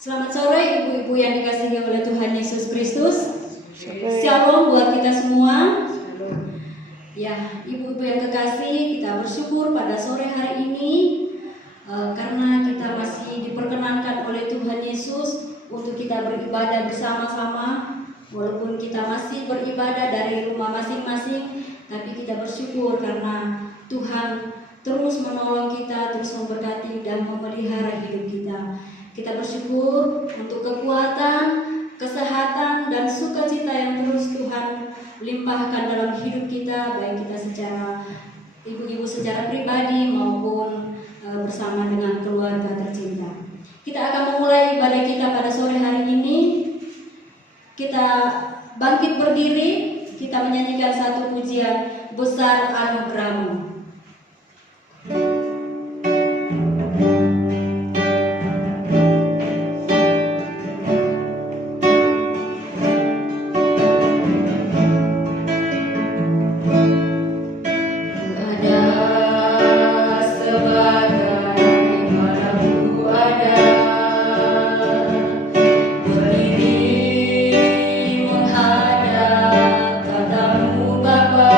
Selamat sore ibu-ibu yang dikasihi oleh Tuhan Yesus Kristus. Shalom buat kita semua. Ya, ibu-ibu yang kekasih, kita bersyukur pada sore hari ini karena kita masih diperkenankan oleh Tuhan Yesus untuk kita beribadah bersama-sama. Walaupun kita masih beribadah dari rumah masing-masing, tapi kita bersyukur karena Tuhan terus menolong kita, terus memberkati dan memelihara hidup kita. Kita bersyukur untuk kekuatan, kesehatan, dan sukacita yang terus Tuhan limpahkan dalam hidup kita, baik kita secara ibu-ibu secara pribadi maupun bersama dengan keluarga tercinta. Kita akan memulai ibadah kita pada sore hari ini. Kita bangkit berdiri, kita menyanyikan satu pujian, Besar Anugerah-Mu. Berdiri menghadap katamu Bapa.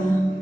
berdoa.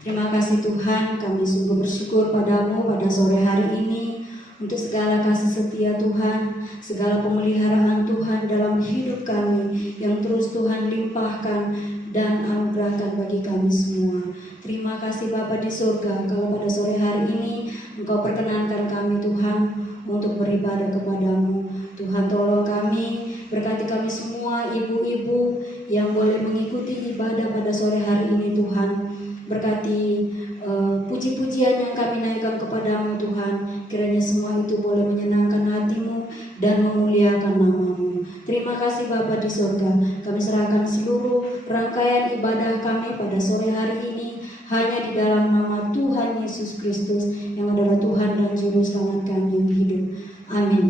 Terima kasih Tuhan, kami sungguh bersyukur padamu pada sore hari ini untuk segala kasih setia Tuhan, segala pemeliharaan Tuhan dalam hidup kami yang terus Tuhan limpahkan dan anugerahkan bagi kami semua. Terima kasih Bapa di surga, kalau pada sore hari ini Engkau perkenankan kami Tuhan untuk beribadah kepadamu. Tuhan tolong kami, berkati kami semua ibu-ibu yang boleh mengikuti ibadah pada sore hari ini Tuhan. Berkati puji-pujian yang kami naikkan kepadamu Tuhan, kiranya semua itu boleh menyenangkan hatimu dan memuliakan namamu. Terima kasih Bapa di surga, kami serahkan seluruh rangkaian ibadah kami pada sore hari ini hanya di dalam nama Tuhan Yesus Kristus yang adalah Tuhan dan Juru Selamat kami yang hidup. Amin.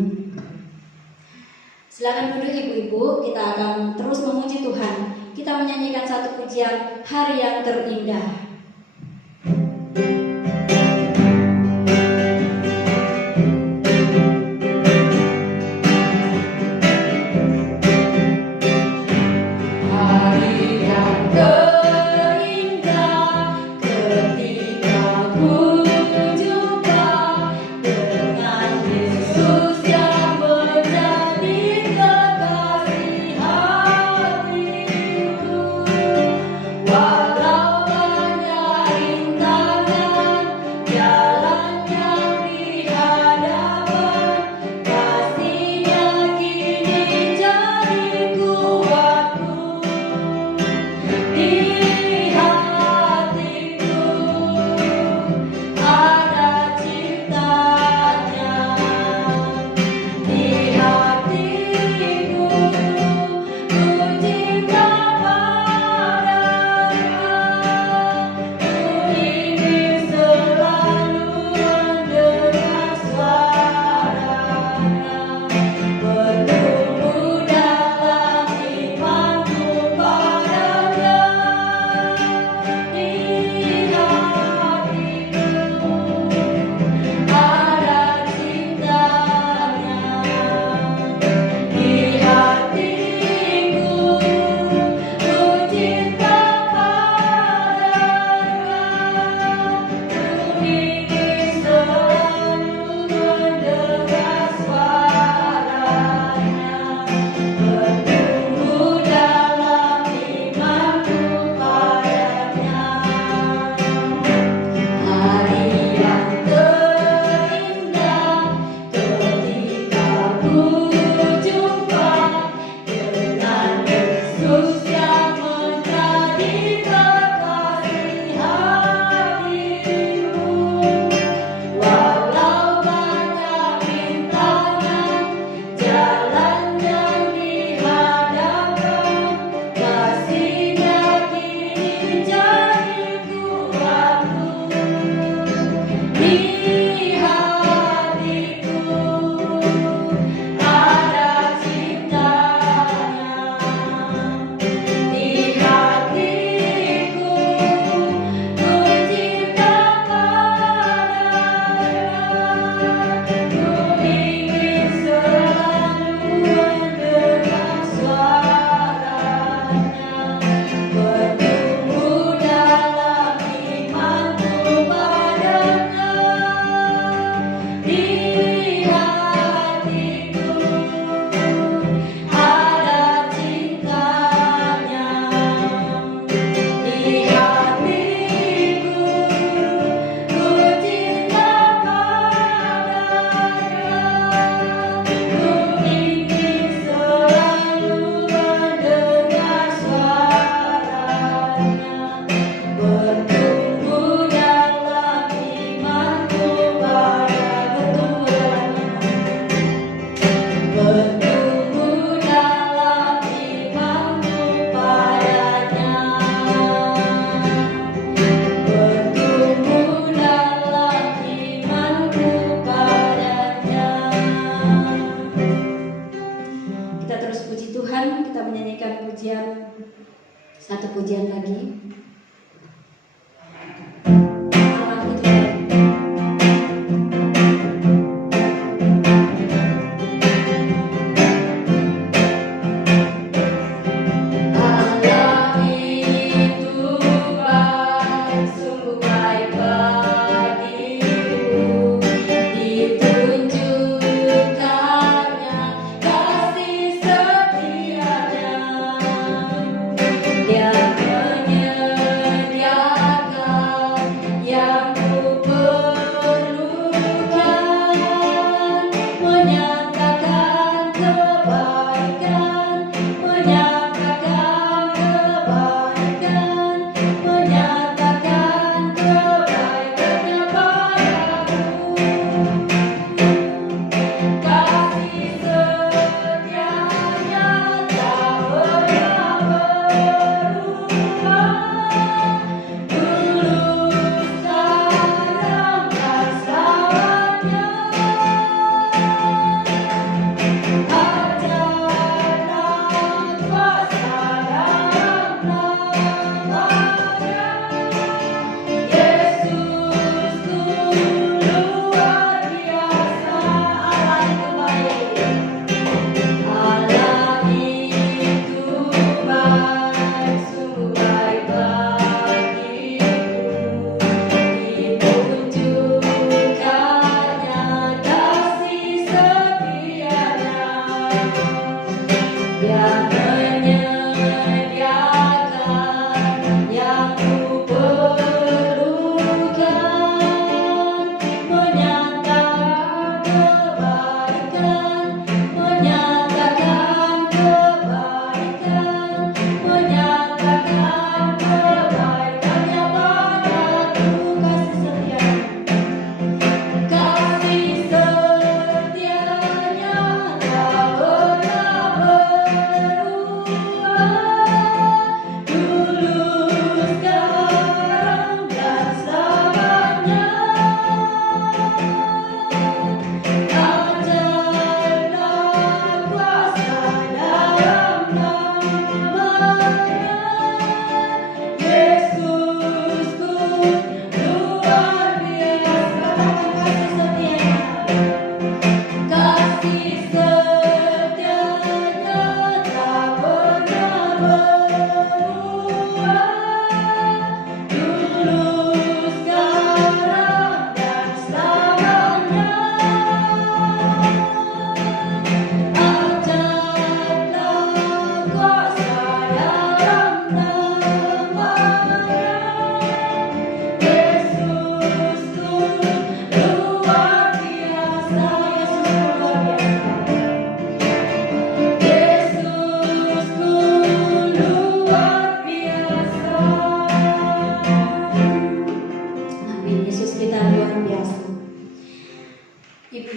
Silakan duduk ibu-ibu, kita akan terus memuji Tuhan. Kita menyanyikan satu pujian, Hari yang Terindah. Walau banyak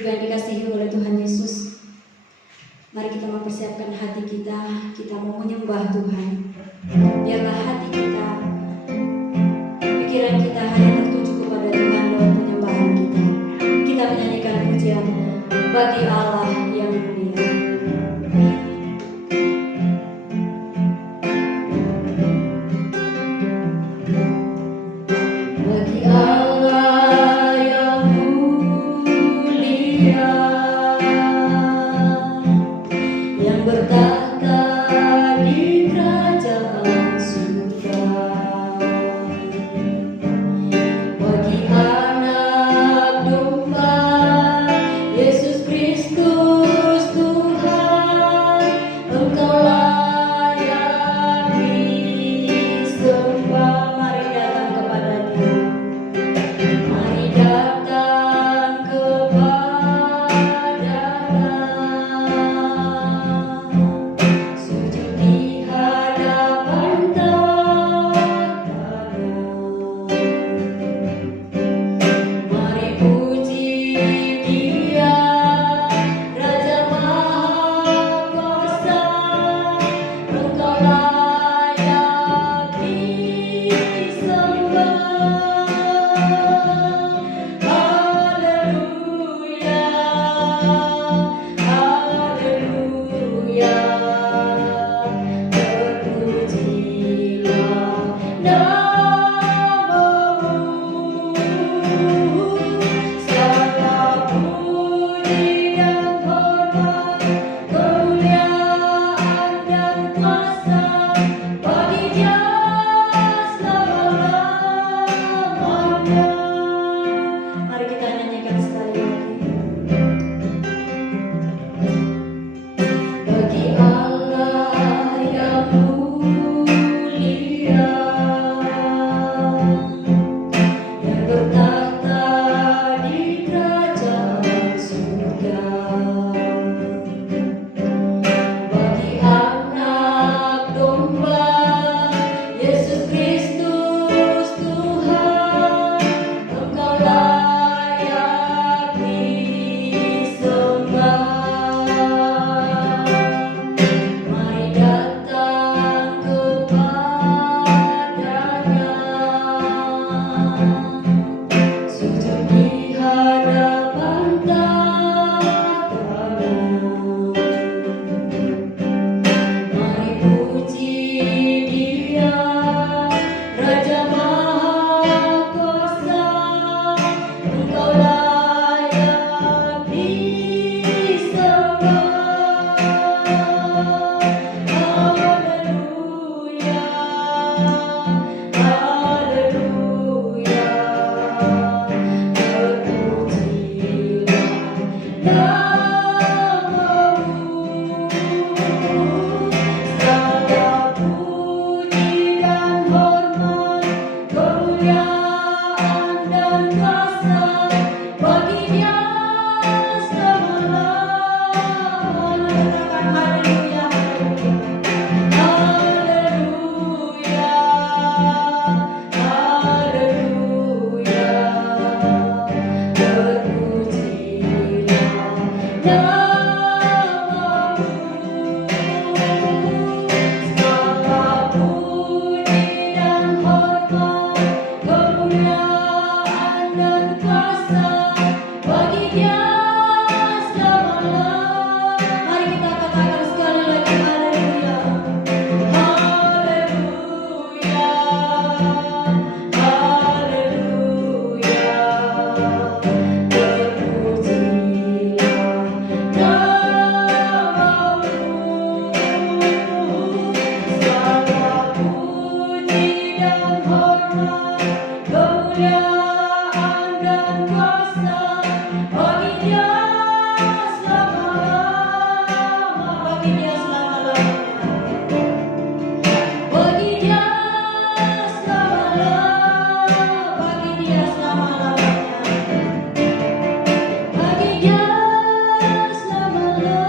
Ibu yang dikasihi oleh Tuhan Yesus, mari kita mempersiapkan hati kita mau menyembah Tuhan. Biarlah hati kita, pikiran kita hanya tertuju kepada Tuhan dalam penyembahan kita. Kita menyanyikan pujian bagi Allah yang mulia. Bagi Allah yang mulia, yang bertahta di kerajaan surga. Bagi anak domba Yesus Kristus Tuhan, Engkau layak disembah. Mari datang kepada-Nya. Mari datang kepada-Nya, sujud di hadapan tahtanya. Mari puji Dia, Raja Maha Kuasa, Engkau layak disembah. Haleluya, haleluya, terpujilah namamu. Segala puji dan hormat, kemuliaan dan kuasa bagi Dia selama-lamanya. Mari kita nyanyikan sekali lagi. Bagi Allah yang mulia, yang bertahta di kerajaan surga. Bagi anak domba Yesus Kristus Tuhan, Engkau layak disembah. Mari datang kepada-Nya, sujud di hadapan tahtanya. Mari puji Dia, Raja Maha Kuasa, Engkau layak disembah. Haleluya, haleluya, terpujilah namamu. Segala puji dan hormat, kemuliaan dan kuasa bagi Dia selama-lamanya. Haleluya, haleluya, haleluya, terpujilah namamu. Segala puji dan hormat, kemuliaan dan kuasa bagi Dia selama-lamanya. Mari kita katakan sekali lagi, haleluya, haleluya, haleluya, terpujilah namamu. Segala puji dan hormat, kemuliaan dan kuasa bagi Dia selama-lamanya. Bagi Dia selama-lamanya. Bagi Dia selama-lamanya. Bagi Dia selama-lamanya. Bagi Dia selama-lamanya.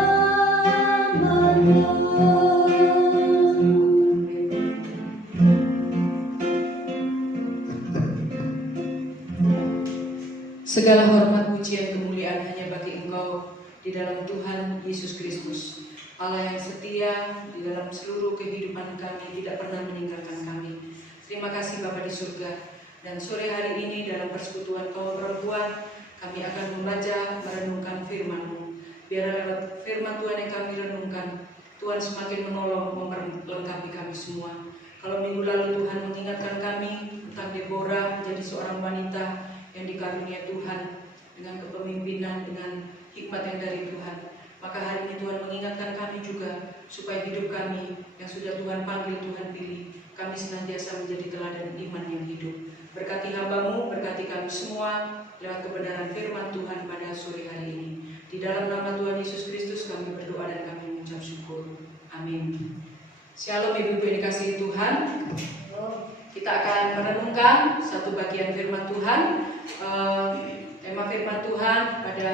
Segala hormat, pujian, kemuliaan hanya bagi Engkau di dalam Tuhan Yesus Kristus, Allah yang setia di dalam seluruh kehidupan kami, tidak pernah meninggalkan kami. Terima kasih Bapa di surga. Dan sore hari ini dalam persekutuan kaum perempuan, kami akan membaca, merenungkan firman-Mu. Biar lewat firman Tuhan yang kami renungkan, Tuhan semakin menolong, memperlengkapi kami semua. Kalau minggu lalu Tuhan mengingatkan kami tentang Deborah menjadi seorang wanita yang dikarunia Tuhan dengan kepemimpinan, dengan hikmat yang dari Tuhan, maka hari ini Tuhan mengingatkan kami juga supaya hidup kami yang sudah Tuhan panggil, Tuhan pilih, kami senantiasa menjadi teladan iman yang hidup. Berkati hamba-Mu, berkati kami semua lewat kebenaran firman Tuhan pada sore hari ini. Di dalam nama Tuhan Yesus Kristus kami berdoa dan kami mengucap syukur. Amin. Shalom Ibu-ibu yang dikasihi Tuhan. Kita akan merenungkan satu bagian firman Tuhan. Tema firman Tuhan pada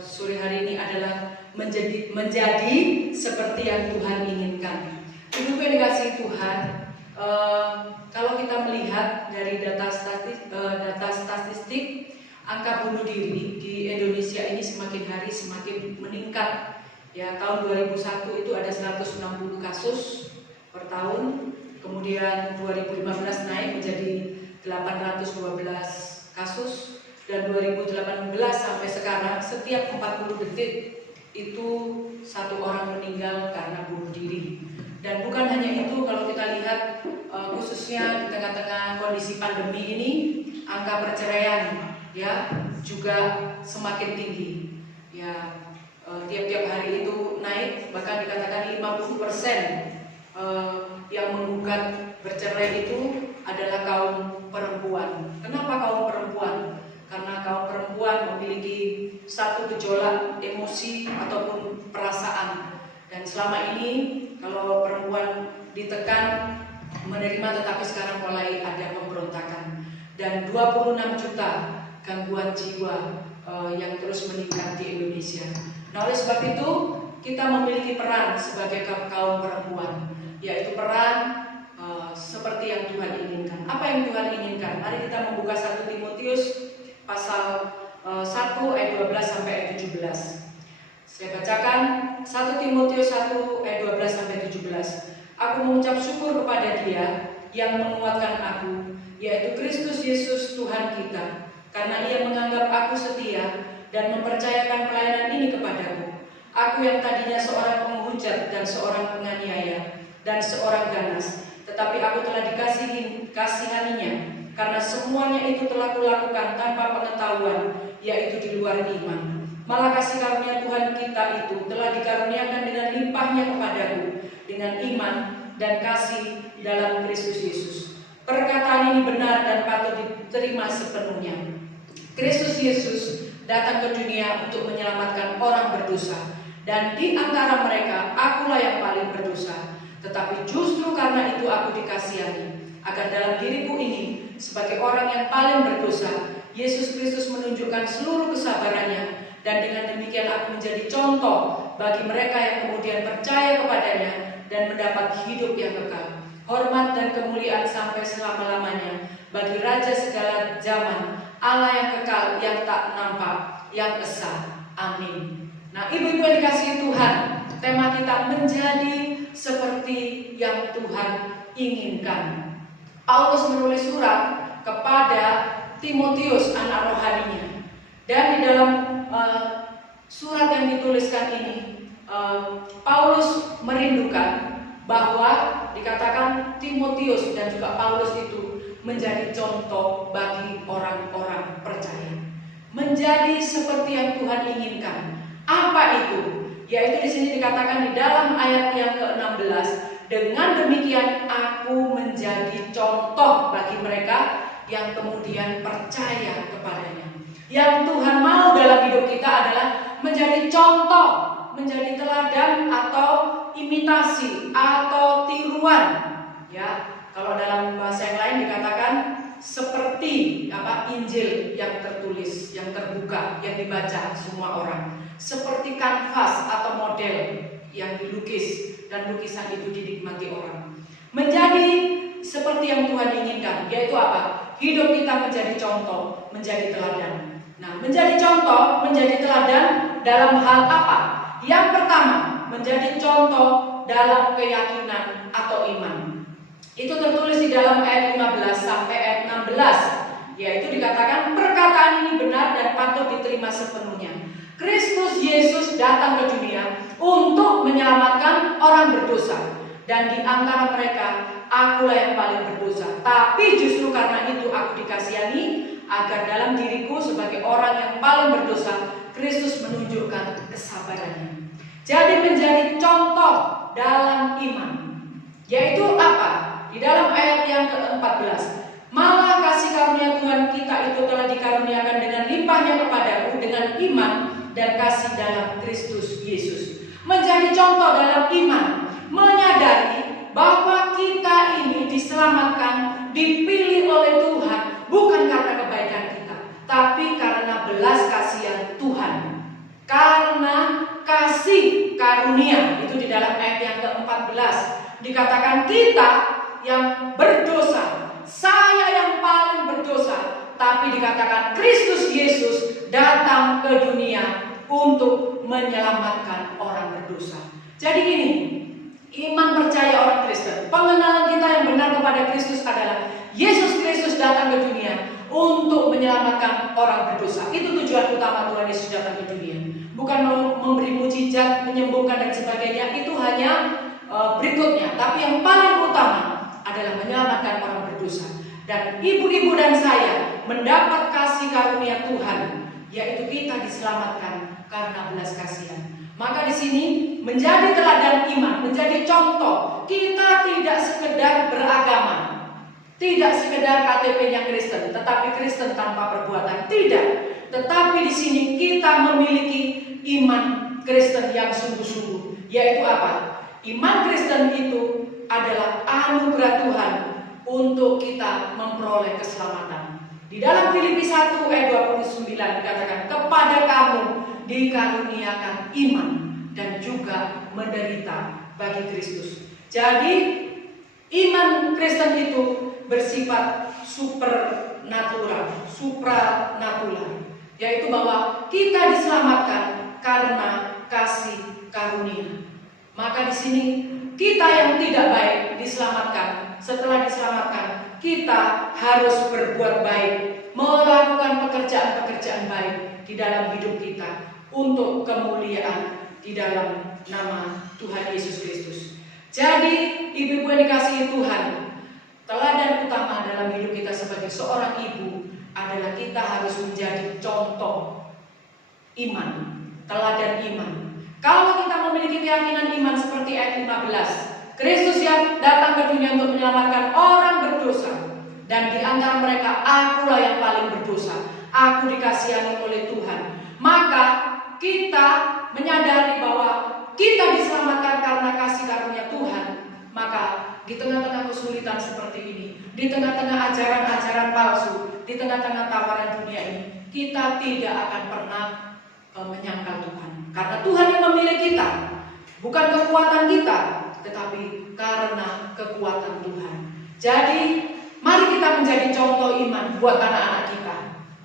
sore hari ini adalah menjadi seperti yang Tuhan inginkan. Ibu-ibu yang dikasihi Tuhan, kalau kita melihat dari data statistik, angka bunuh diri di Indonesia ini semakin hari semakin meningkat. Ya, tahun 2001 itu ada 160 kasus per tahun. Kemudian 2015 naik menjadi 812 kasus, dan 2018 sampai sekarang setiap 40 detik itu satu orang meninggal karena bunuh diri. Dan bukan hanya itu, kalau kita lihat khususnya di tengah-tengah kondisi pandemi ini, angka perceraian ya juga semakin tinggi. Ya, tiap-tiap hari itu naik, bahkan dikatakan 50% yang menggugat bercerai itu adalah kaum perempuan. Kenapa kaum perempuan? Karena kaum perempuan memiliki satu gejolak emosi ataupun perasaan. Dan selama ini kalau perempuan ditekan menerima, tetapi sekarang mulai ada pemberontakan. Dan 26 juta gangguan jiwa yang terus meningkat di Indonesia. Nah, oleh sebab itu kita memiliki peran sebagai kaum perempuan, yaitu peran seperti yang Tuhan inginkan. Apa yang Tuhan inginkan? Mari kita membuka 1 Timotius pasal 1 ayat 12 sampai ayat 17. Saya bacakan 1 Timotius 1 ayat 12 sampai 17. Aku mengucap syukur kepada Dia yang menguatkan aku, yaitu Kristus Yesus Tuhan kita, karena Ia menganggap aku setia dan mempercayakan pelayanan ini kepadaku. Aku yang tadinya seorang penghujat dan seorang penganiaya dan seorang ganas, tetapi aku telah kasihaninya, karena semuanya itu telah kulakukan tanpa pengetahuan, yaitu di luar iman. Malah kasih karunia Tuhan kita itu telah dikaruniakan dengan limpahnya kepadaku, dengan iman dan kasih dalam Kristus Yesus. Perkataan ini benar dan patut diterima sepenuhnya. Kristus Yesus datang ke dunia untuk menyelamatkan orang berdosa, dan di antara mereka akulah yang paling berdosa. Tetapi justru karena itu aku dikasihani, agar dalam diriku ini sebagai orang yang paling berdosa, Yesus Kristus menunjukkan seluruh kesabarannya, dan dengan demikian aku menjadi contoh bagi mereka yang kemudian percaya kepadanya dan mendapat hidup yang kekal. Hormat dan kemuliaan sampai selama-lamanya bagi Raja segala zaman, Allah yang kekal, yang tak nampak, yang esa. Amin. Nah, ibu-ibu yang dikasihi Tuhan, tema kita menjadi seperti yang Tuhan inginkan. Paulus menulis surat kepada Timotius, anak rohaninya. Dan di dalam surat yang dituliskan ini, Paulus merindukan bahwa dikatakan Timotius dan juga Paulus itu menjadi contoh bagi orang-orang percaya. Menjadi seperti yang Tuhan inginkan. Apa itu? Yaitu di sini dikatakan di dalam ayat yang ke-16, dengan demikian aku menjadi contoh bagi mereka yang kemudian percaya kepadanya. Yang Tuhan mau dalam hidup kita adalah menjadi contoh, menjadi teladan atau imitasi atau tiruan. Ya, kalau dalam bahasa yang lain dikatakan seperti Injil yang tertulis, yang terbuka, yang dibaca semua orang. Seperti kanvas atau model yang dilukis dan lukisan itu dinikmati orang. Menjadi seperti yang Tuhan inginkan, yaitu apa? Hidup kita menjadi contoh, menjadi teladan. Nah, menjadi contoh, menjadi teladan dalam hal apa? Yang pertama, menjadi contoh dalam keyakinan atau iman. Itu tertulis di dalam ayat 15 sampai ayat 16. Yaitu dikatakan perkataan ini benar dan patut diterima sepenuhnya. Kristus Yesus datang ke dunia untuk menyelamatkan orang berdosa. Dan di antara mereka, akulah yang paling berdosa. Tapi justru karena itu aku dikasihani, agar dalam diriku sebagai orang yang paling berdosa, Kristus menunjukkan kesabarannya. Jadi menjadi contoh dalam iman. Yaitu apa? Di dalam ayat yang ke-14. Malah kasih karunia Tuhan kita itu telah dikaruniakan dengan limpahnya kepadaku dengan iman dan kasih dalam Kristus Yesus. Menjadi contoh dalam iman, menyadari bahwa kita ini diselamatkan, dipilih oleh Tuhan bukan karena kebaikan kita, tapi karena belas kasihan Tuhan. Karena kasih karunia, itu di dalam ayat yang ke-14 dikatakan kita yang berdosa, saya yang paling berdosa, tapi dikatakan Kristus Yesus datang ke dunia untuk menyelamatkan orang berdosa. Jadi gini, iman percaya orang Kristen, pengenalan kita yang benar kepada Kristus adalah Yesus Kristus datang ke dunia untuk menyelamatkan orang berdosa. Itu tujuan utama Tuhan Yesus datang ke dunia. Bukan memberi mujizat, menyembuhkan dan sebagainya, itu hanya berikutnya. Tapi yang paling utama adalah menyelamatkan orang berdosa. Dan ibu-ibu dan saya mendapat kasih karunia Tuhan, yaitu kita diselamatkan karena belas kasihan. Maka di sini menjadi teladan iman, menjadi contoh. Kita tidak sekedar beragama, tidak sekedar KTP-nya Kristen, tetapi Kristen tanpa perbuatan. Tidak. Tetapi di sini kita memiliki iman Kristen yang sungguh-sungguh. Yaitu apa? Iman Kristen itu adalah anugerah Tuhan untuk kita memperoleh keselamatan. Di dalam Filipi 1 ayat 29 dikatakan, kepada kamu dikaruniakan iman dan juga menderita bagi Kristus. Jadi iman Kristen itu bersifat supranatural, yaitu bahwa kita diselamatkan karena kasih karunia. Maka di sini kita yang tidak baik diselamatkan. Setelah diselamatkan, kita harus berbuat baik, melakukan pekerjaan-pekerjaan baik di dalam hidup kita untuk kemuliaan di dalam nama Tuhan Yesus Kristus. Jadi, ibu-ibu yang dikasihi Tuhan, teladan utama dalam hidup kita sebagai seorang ibu adalah kita harus menjadi contoh iman, teladan iman. Kalau kita memiliki keyakinan iman seperti ayat 15, Kristus yang datang ke dunia untuk menyelamatkan orang berdosa, dan di antara mereka akulah yang paling berdosa, aku dikasihani oleh Tuhan. Maka kita menyadari bahwa kita diselamatkan karena kasih karunia Tuhan. Maka di tengah-tengah kesulitan seperti ini, di tengah-tengah ajaran-ajaran palsu, di tengah-tengah tawaran dunia ini, kita tidak akan pernah menyangkal Tuhan. Karena Tuhan yang memilih kita, bukan kekuatan kita, tetapi karena kekuatan Tuhan. Jadi mari kita menjadi contoh iman buat anak-anak kita,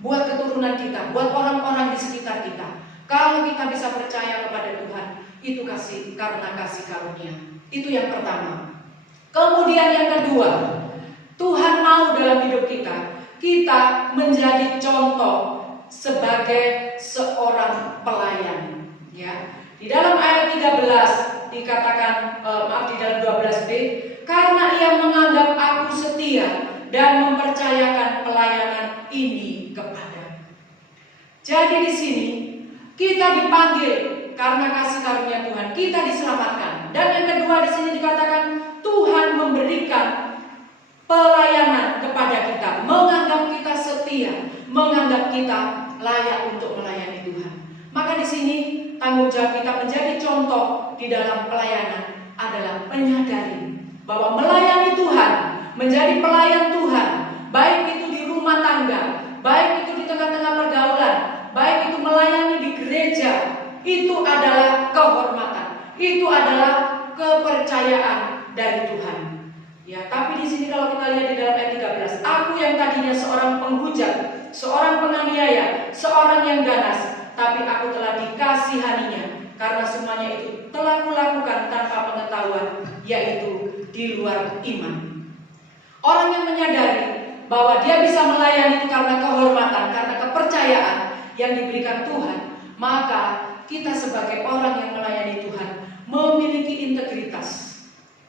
buat keturunan kita, buat orang-orang di sekitar kita. Kalau kita bisa percaya kepada Tuhan, itu karena kasih karunia. Itu yang pertama. Kemudian yang kedua, Tuhan mau dalam hidup kita menjadi contoh sebagai seorang pelayan. Ya, di dalam ayat 13 dikatakan, di dalam 12b, karena ia menganggap aku setia dan mempercayakan pelayanan ini kepada. Jadi di sini kita dipanggil karena kasih karunia Tuhan, kita diselamatkan. Dan yang kedua di sini dikatakan Tuhan memberikan pelayanan kepada kita, menganggap kita setia, menganggap kita layak untuk melayani Tuhan. Maka di sini tanggung jawab kita menjadi contoh di dalam pelayanan adalah menyadari bahwa melayani Tuhan, menjadi pelayan Tuhan, baik itu di rumah tangga, baik itu di tengah-tengah pergaulan, baik itu melayani di gereja, itu adalah kehormatan, itu adalah kepercayaan dari Tuhan. Ya, tapi di sini kalau kita iman. Orang yang menyadari bahwa dia bisa melayani itu karena kehormatan, karena kepercayaan yang diberikan Tuhan, maka kita sebagai orang yang melayani Tuhan memiliki integritas.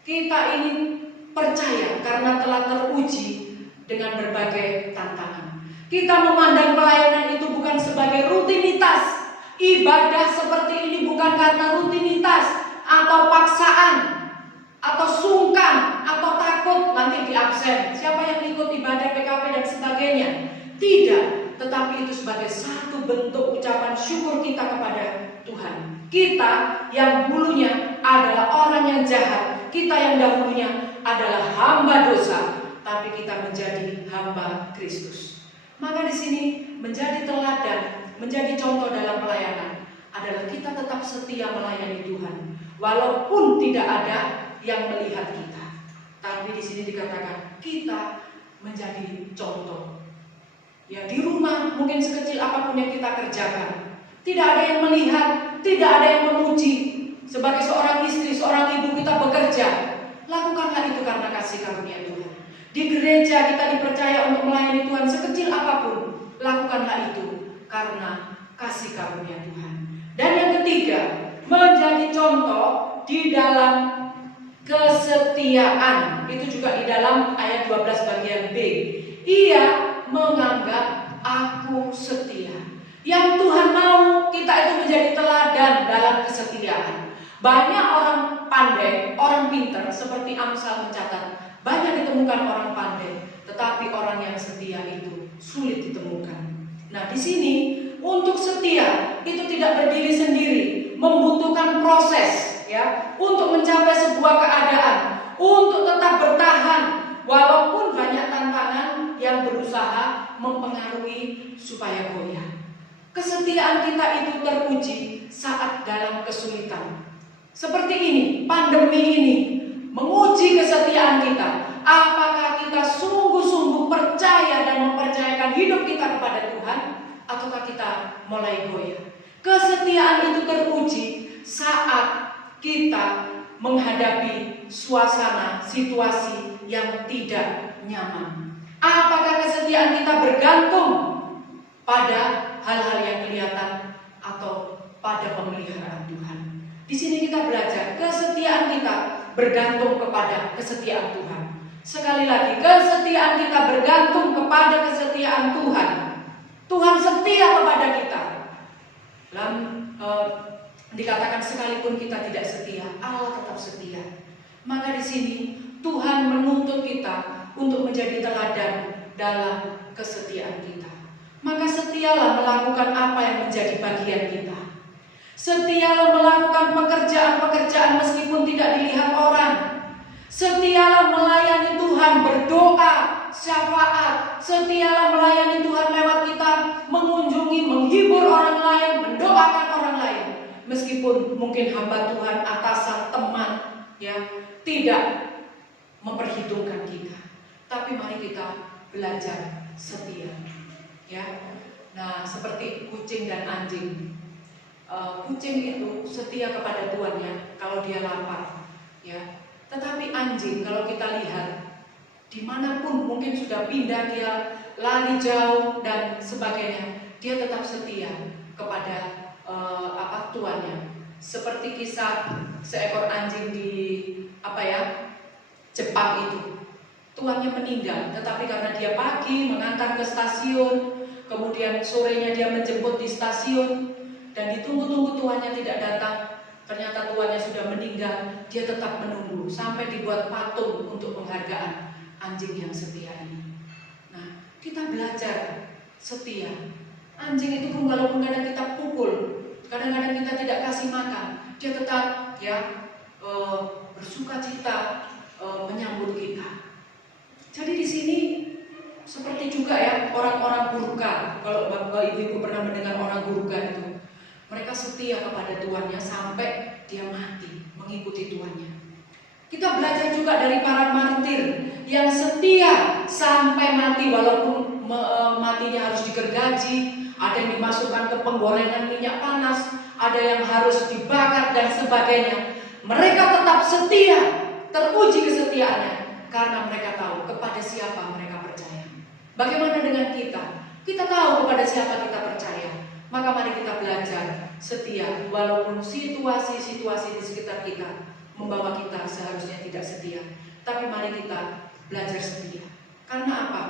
Kita ini percaya karena telah teruji dengan berbagai tantangan. Kita memandang pelayanan itu bukan sebagai rutinitas. Ibadah seperti ini bukan karena rutinitas atau paksaan atau sungkan atau takut nanti diabsen. Siapa yang ikut ibadah PKP dan sebagainya? Tidak, tetapi itu sebagai satu bentuk ucapan syukur kita kepada Tuhan. Kita yang dulunya adalah orang yang jahat, kita yang dahulunya adalah hamba dosa, tapi kita menjadi hamba Kristus. Maka di sini menjadi teladan, menjadi contoh dalam pelayanan adalah kita tetap setia melayani Tuhan, walaupun tidak ada yang melihat kita. Tapi di sini dikatakan kita menjadi contoh. Ya, di rumah mungkin sekecil apapun yang kita kerjakan, tidak ada yang melihat, tidak ada yang memuji. Sebagai seorang istri, seorang ibu kita bekerja, lakukanlah itu karena kasih karunia Tuhan. Di gereja kita dipercaya untuk melayani Tuhan sekecil apapun, lakukanlah itu karena kasih karunia Tuhan. Dan yang ketiga, menjadi contoh di dalam kesetiaan. Itu juga di dalam ayat 12 bagian B. Ia menganggap aku setia. Yang Tuhan mau kita itu menjadi teladan dalam kesetiaan. Banyak orang pandai, orang pintar, seperti Amsal mencatat, banyak ditemukan orang pandai, tetapi orang yang setia itu sulit ditemukan. Nah, di sini untuk setia itu tidak berdiri sendiri, membutuhkan proses, ya, untuk mencapai sebuah keadaan, untuk tetap bertahan walaupun banyak tantangan yang berusaha mempengaruhi supaya goyah. Kesetiaan kita itu teruji saat dalam kesulitan. Seperti ini, pandemi ini menguji kesetiaan kita. Apakah kita sungguh-sungguh percaya dan mempercayakan hidup kita kepada Tuhan, ataukah kita mulai goyah? Kesetiaan itu teruji saat kita menghadapi suasana, situasi yang tidak nyaman. Apakah kesetiaan kita bergantung pada hal-hal yang kelihatan atau pada pemeliharaan Tuhan? Di sini kita belajar kesetiaan kita bergantung kepada kesetiaan Tuhan. Sekali lagi, kesetiaan kita bergantung kepada kesetiaan Tuhan. Tuhan setia kepada kita. Dan dikatakan sekalipun kita tidak setia, Allah tetap setia. Maka di sini Tuhan menuntut kita untuk menjadi teladan dalam kesetiaan kita. Maka setialah melakukan apa yang menjadi bagian kita. Setialah melakukan pekerjaan-pekerjaan meskipun tidak dilihat orang. Setialah melayani Tuhan, berdoa, syafaat. Setialah melayani Tuhan lewat kita mengunjungi, menghibur orang lain, mendoakan orang lain. Meskipun mungkin hamba Tuhan, atasan, teman, ya, tidak memperhitungkan kita. Tapi mari kita belajar setia. Ya. Nah, seperti kucing dan anjing. Kucing itu setia kepada tuannya kalau dia lapar, ya. Tetapi anjing kalau kita lihat dimanapun mungkin sudah pindah, dia lari jauh dan sebagainya, dia tetap setia kepada tuannya. Seperti kisah seekor anjing di Jepang itu, tuannya meninggal, tetapi karena dia pagi mengantar ke stasiun, kemudian sorenya dia menjemput di stasiun. Dan ditunggu-tunggu tuannya tidak datang. Ternyata tuannya sudah meninggal. Dia tetap menunggu sampai dibuat patung untuk penghargaan anjing yang setia ini. Nah, kita belajar setia. Anjing itu pun walaupun kadang kita pukul, kadang-kadang kita tidak kasih makan, dia tetap bersuka cita menyambut kita. Jadi di sini seperti juga ya orang-orang Gurkha. Kalau bapak ibu pernah mendengar orang Gurkha itu, mereka setia kepada tuannya sampai dia mati mengikuti tuannya. Kita belajar juga dari para martir yang setia sampai mati, walaupun matinya harus digergaji, ada yang dimasukkan ke penggorengan minyak panas, ada yang harus dibakar dan sebagainya. Mereka tetap setia, teruji kesetiaannya Karena mereka tahu kepada siapa mereka percaya. Bagaimana dengan kita? Kita tahu kepada siapa kita percaya. Maka mari kita belajar setia, walaupun situasi-situasi di sekitar kita membawa kita seharusnya tidak setia. Tapi mari kita belajar setia. Karena apa?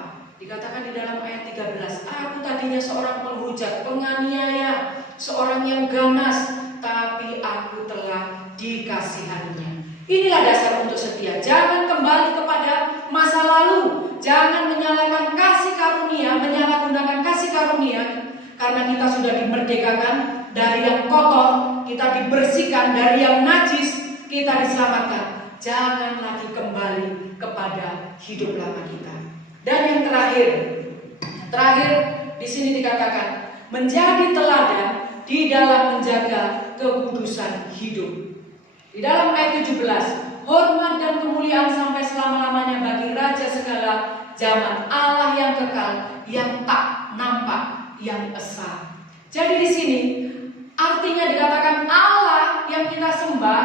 Dikatakan di dalam ayat 13, aku tadinya seorang penghujat, penganiaya, seorang yang ganas, tapi aku telah dikasihaninya. Inilah dasar untuk setia. Jangan kembali kepada masa lalu. Jangan menyalahkan kasih karunia, menyalahgunakan kasih karunia. Karena kita sudah dimerdekakan dari yang kotor, kita dibersihkan dari yang najis, kita diselamatkan. Jangan lagi kembali kepada hidup lama kita. Dan yang terakhir di sini dikatakan menjadi teladan di dalam menjaga kekudusan hidup. Di dalam ayat 17, hormat dan kemuliaan sampai selama-lamanya bagi Raja segala zaman, Allah yang kekal, yang tak nampak, yang esa. Jadi di sini artinya dikatakan Allah yang kita sembah,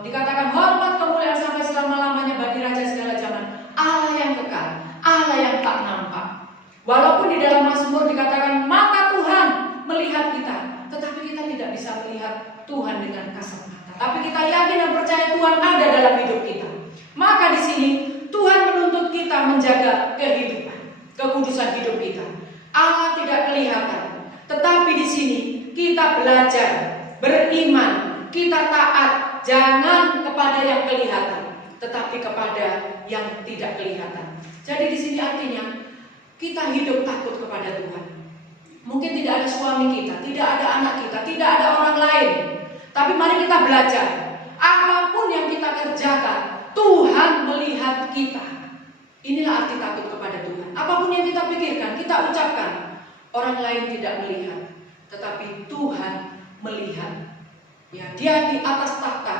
dikatakan hormat kemuliaan sampai selama-lamanya bagi Raja segala zaman, Allah yang kekal, Allah yang tak nampak. Walaupun di dalam Mazmur dikatakan mata Tuhan melihat kita, tetapi kita tidak bisa melihat Tuhan dengan kasat mata. Tapi kita yakin dan percaya Tuhan ada dalam hidup kita. Maka di sini Tuhan menuntut kita menjaga kehidupan, kekudusan hidup kita. Allah tidak kelihatan, tetapi di sini kita belajar beriman, kita taat, jangan kepada yang kelihatan, tetapi kepada yang tidak kelihatan. Jadi di sini artinya kita hidup takut kepada Tuhan. Mungkin tidak ada suami kita, tidak ada anak kita, tidak ada orang lain. Tapi mari kita belajar, apapun yang kita kerjakan, Tuhan melihat kita. Inilah arti takut kepada Tuhan. Apapun yang kita pikirkan, kita ucapkan, orang lain tidak melihat, tetapi Tuhan melihat. Ya, Dia di atas takhta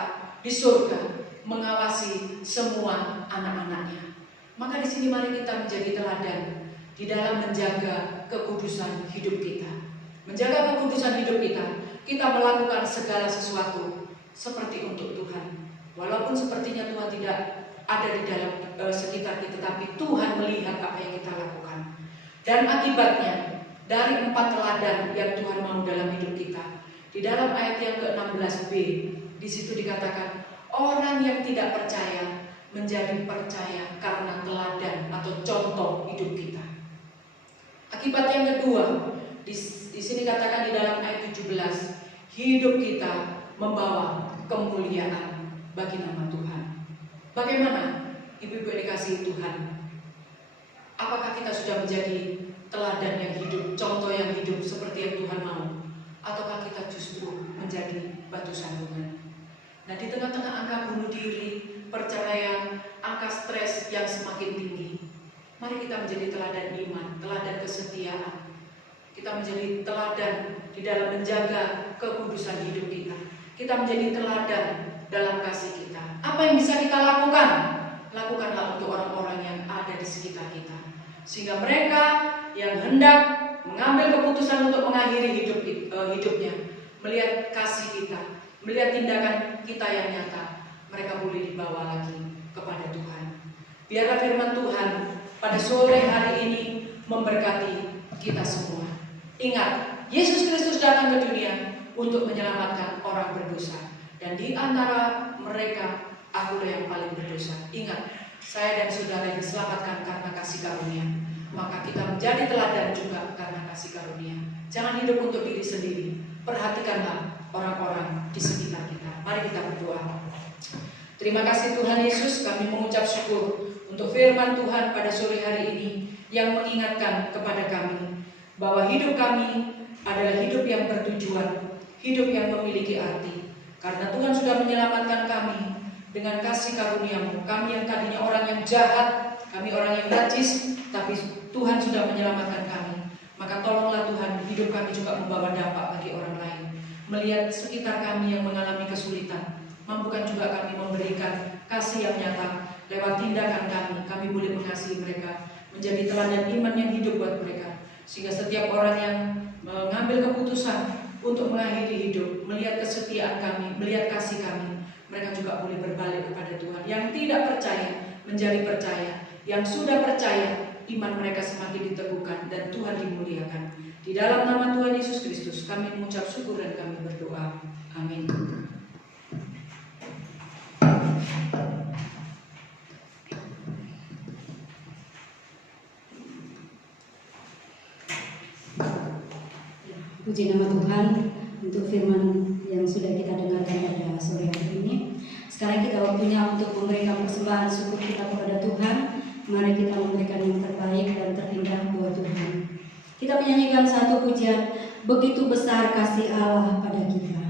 di surga mengawasi semua anak-anaknya. Maka di sini mari kita menjadi teladan di dalam menjaga kekudusan hidup kita. Menjaga kekudusan hidup kita melakukan segala sesuatu seperti untuk Tuhan. Walaupun sepertinya Tuhan tidak ada di dalam sekitar kita, tapi Tuhan melihat apa yang kita lakukan. Dan akibatnya dari 4 teladan yang Tuhan mau dalam hidup kita. Di dalam ayat yang ke-16b, di situ dikatakan orang yang tidak percaya menjadi percaya karena teladan atau contoh hidup kita. Akibat yang kedua, di sini katakan di dalam ayat 17, hidup kita membawa kemuliaan bagi nama Tuhan. Bagaimana ibu-ibu dikasihi Tuhan? Apakah kita sudah menjadi teladan yang hidup, contoh yang hidup seperti yang Tuhan mau? Ataukah kita justru menjadi batu sandungan? Nah, di tengah-tengah angka bunuh diri, perceraian, angka stres yang semakin tinggi, mari kita menjadi teladan iman, teladan kesetiaan. Kita menjadi teladan di dalam menjaga kekudusan hidup kita. Kita menjadi teladan dalam kasih kita. Apa yang bisa kita lakukan? Lakukanlah untuk orang-orang yang ada di sekitar kita. Sehingga mereka yang hendak mengambil keputusan untuk mengakhiri hidupnya, melihat kasih kita, melihat tindakan kita yang nyata, mereka boleh dibawa lagi kepada Tuhan. Biarlah firman Tuhan pada sore hari ini memberkati kita semua. Ingat, Yesus Kristus datang ke dunia untuk menyelamatkan orang berdosa. Dan di antara mereka, akulah yang paling berdosa. Ingat, saya dan saudara diselamatkan karena kasih karunia. Maka kita menjadi teladan juga karena kasih karunia. Jangan hidup untuk diri sendiri. Perhatikanlah orang-orang di sekitar kita. Mari kita berdoa. Terima kasih Tuhan Yesus, kami mengucap syukur untuk firman Tuhan pada sore hari ini yang mengingatkan kepada kami bahwa hidup kami adalah hidup yang bertujuan, hidup yang memiliki arti. Karena Tuhan sudah menyelamatkan kami dengan kasih karunia-Mu. Kami yang tadinya orang yang jahat, kami orang yang najis, tapi Tuhan sudah menyelamatkan kami. Maka tolonglah Tuhan, hidup kami juga membawa dampak bagi orang lain. Melihat sekitar kami yang mengalami kesulitan, mampukan juga kami memberikan kasih yang nyata. Lewat tindakan kami boleh mengasihi mereka, menjadi teladan iman yang hidup buat mereka. Sehingga setiap orang yang mengambil keputusan untuk mengakhiri hidup, melihat kesetiaan kami, melihat kasih kami, mereka juga boleh berbalik kepada Tuhan. Yang tidak percaya, menjadi percaya. Yang sudah percaya, iman mereka semakin diteguhkan dan Tuhan dimuliakan. Di dalam nama Tuhan Yesus Kristus kami mengucap syukur dan kami berdoa. Amin. Puji nama Tuhan untuk firman yang sudah kita dengarkan pada sore hari ini. Sekarang kita waktunya untuk memberikan persembahan syukur kita kepada Tuhan. Mari kita memberikan yang terbaik dan terindah buat Tuhan. Kita menyanyikan satu pujian, begitu besar kasih Allah pada kita.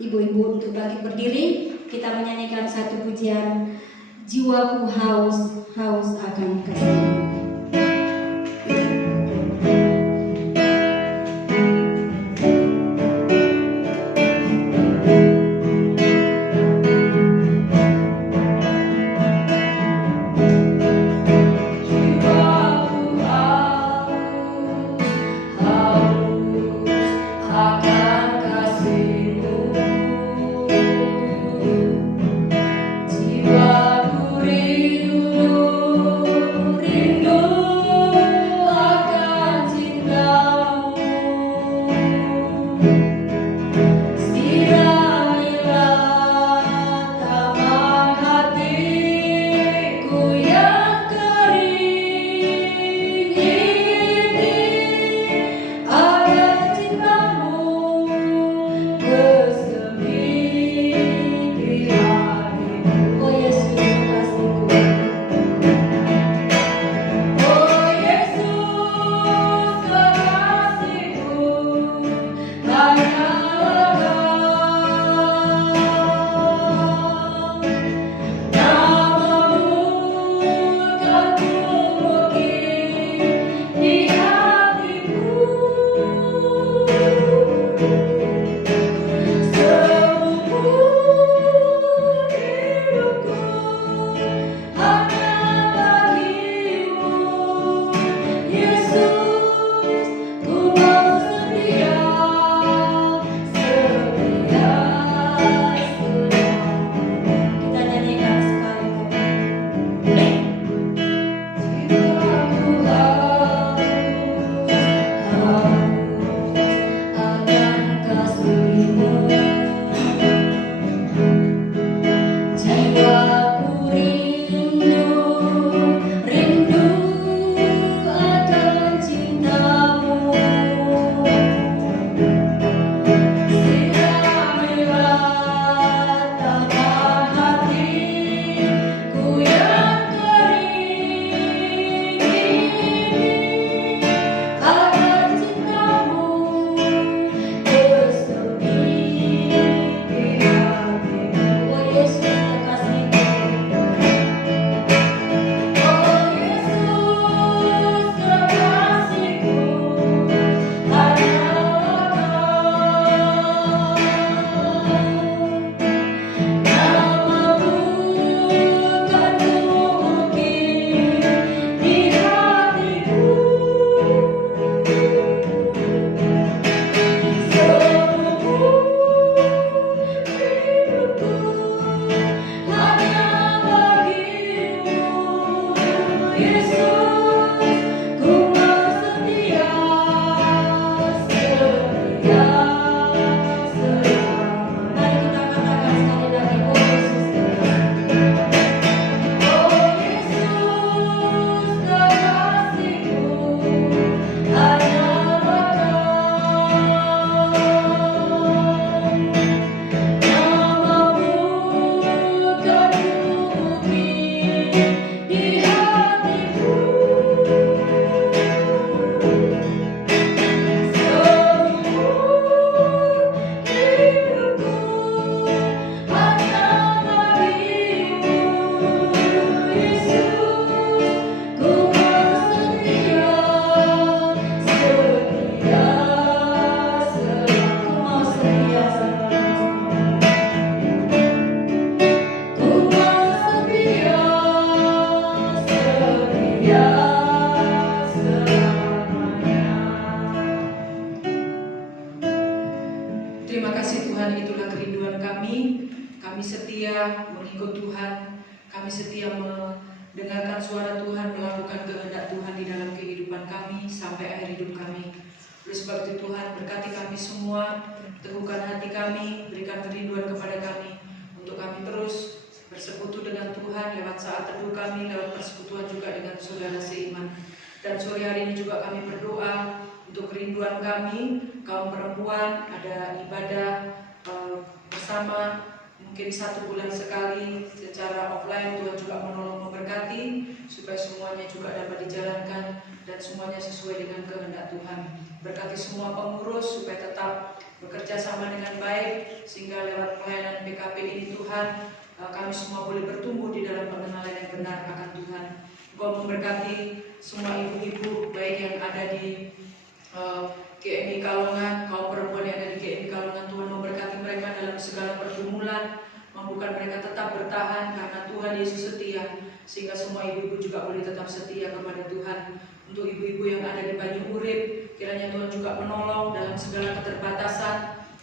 Ibu-ibu untuk bangkit berdiri, kita menyanyikan satu pujian, jiwaku haus, haus akan kasih. Rindu tujuan kami setia mengikut Tuhan, kami setia mendengarkan suara Tuhan, melakukan kehendak Tuhan di dalam kehidupan kami sampai akhir hidup kami. Oleh sebab itu Tuhan berkati kami semua, teguhkan hati kami, berikan kerinduan kepada kami untuk kami terus bersekutu dengan Tuhan lewat saat teduh kami, lewat persekutuan juga dengan saudara seiman. Dan sore hari ini juga kami berdoa untuk kerinduan kami, kaum perempuan, ada ibadah bersama, mungkin 1 bulan sekali secara offline. Tuhan juga menolong memberkati supaya semuanya juga dapat dijalankan dan semuanya sesuai dengan kehendak Tuhan. Berkati semua pengurus supaya tetap bekerja sama dengan baik, sehingga lewat pelayanan PKP ini Tuhan, kami semua boleh bertumbuh di dalam pengenalan yang benar akan Tuhan. Engkau memberkati semua ibu-ibu baik yang ada di GMI Kalongan, kaum perempuan yang ada di GMI Kalongan. Tuhan memberkati mereka dalam segala pergumulan, mampukan mereka tetap bertahan karena Tuhan Yesus setia, sehingga semua ibu-ibu juga boleh tetap setia kepada Tuhan. Untuk ibu-ibu yang ada di Banyu Urip, kiranya Tuhan juga menolong dalam segala keterbatasan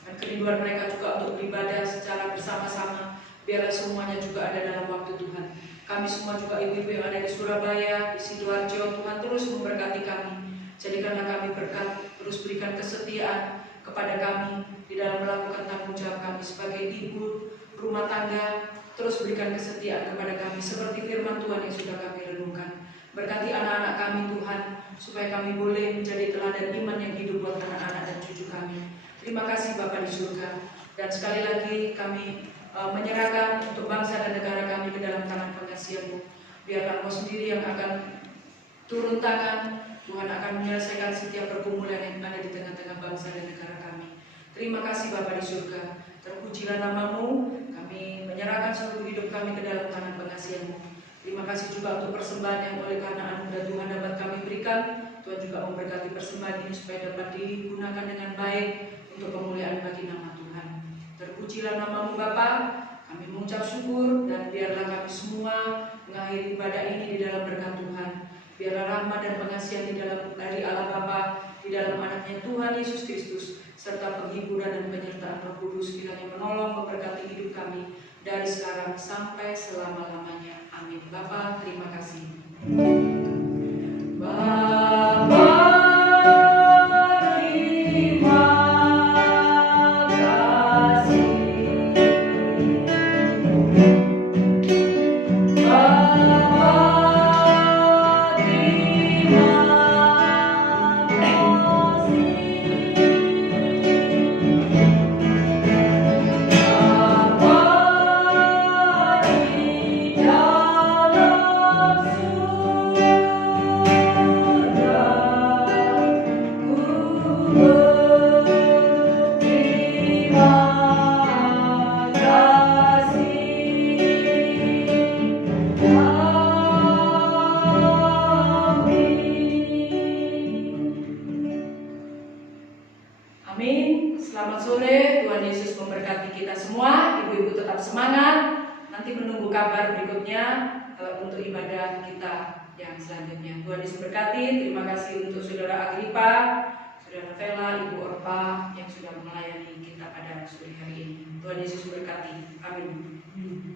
dan kerinduan mereka juga untuk beribadah secara bersama-sama. Biarlah semuanya juga ada dalam waktu Tuhan. Kami semua juga ibu-ibu yang ada di Surabaya, di Sidoarjo, Tuhan terus memberkati kami. Jadikanlah kami berkat, terus berikan kesetiaan kepada kami di dalam melakukan tanggung jawab kami sebagai ibu rumah tangga. Terus berikan kesetiaan kepada kami seperti firman Tuhan yang sudah kami renungkan. Berkati anak-anak kami Tuhan, supaya kami boleh menjadi teladan iman yang hidup buat anak-anak dan cucu kami. Terima kasih Bapa di surga. Dan sekali lagi kami menyerahkan untuk bangsa dan negara kami ke dalam tangan pengasihan-Mu. Biarlah Engkau sendiri yang akan turun tangan. Tuhan akan menyelesaikan setiap pergumulan yang ada di tengah-tengah bangsa dan negara kami. Terima kasih Bapa di surga. Terpujilah nama-Mu. Kami menyerahkan seluruh hidup kami ke dalam tangan pengasihan-Mu. Terima kasih juga untuk persembahan yang oleh karena anugerah Tuhan dapat kami berikan. Tuhan juga memberkati persembahan ini supaya dapat digunakan dengan baik untuk kemuliaan bagi nama Tuhan. Terpujilah nama-Mu Bapa. Kami mengucap syukur dan biarlah kami semua mengakhiri ibadah ini di dalam berkat Tuhan. Biarlah rahmat dan pengasihan dari Allah Bapa, di dalam anaknya Tuhan Yesus Kristus, serta penghiburan dan penyertaan Roh Kudus kiranya menolong memberkati hidup kami dari sekarang sampai selama-lamanya. Amin. Bapa, terima kasih. Bapa, terima kasih. Amin. Selamat sore, Tuhan Yesus memberkati kita semua. Ibu-ibu tetap semangat. Nanti menunggu kabar berikutnya untuk ibadah kita yang selanjutnya. Tuhan Yesus berkati. Terima kasih untuk Saudara Agripa, Saudara Vela, Ibu Orpa yang sudah melayani kita pada sore hari ini. Tuhan Yesus berkati. Amin.